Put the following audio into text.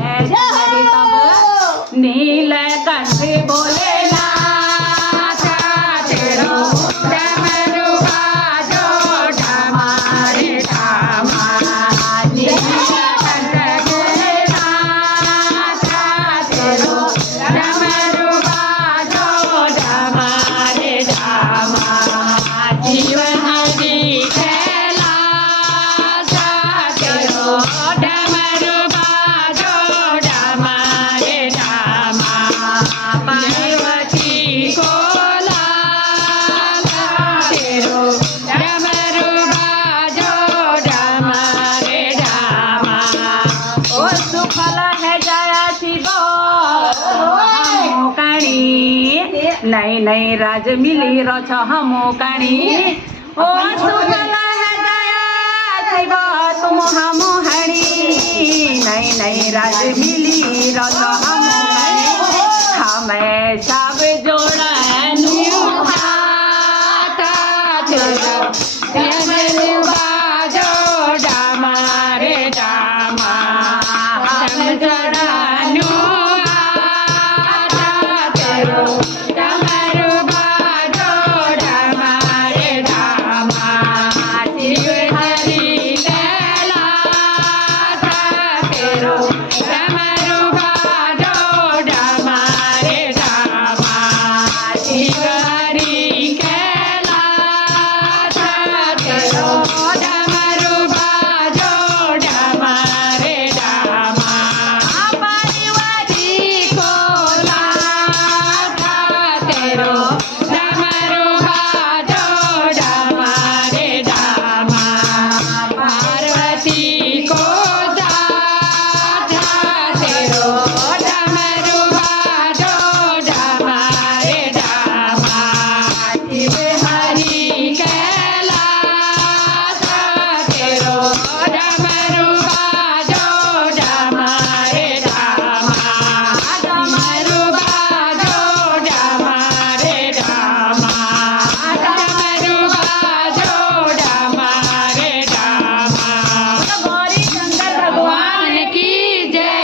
है हरि तब नीलकंठ भोलेनाथ तेरो डमरू बाजो ढमा रे ढमा नीलकंठ भोलेनाथ तेरो डमरू बाजो ढमा रे ढमा जीव हरि कैलास तेरो डमरू बाजो ढमा रे ढमा पार्वती को लाला तेरो डमरू बाजो ढमा रे ढमा ओ सुफल है जया शिव काणी नहीं नहीं राज मिली रछ हमो काणी ओ सुफल है जया शिव तुम हमो हाणी नहीं नहीं राज मिली रछ हमो काणी हमें सब जोड़नु हाथ तेरा डमरू बाजो ढमा रे ढमा हम जोड़नु हाथ तेरो डमरू बाजो ढमा रे ढमा शिव हरि कैलास तेरो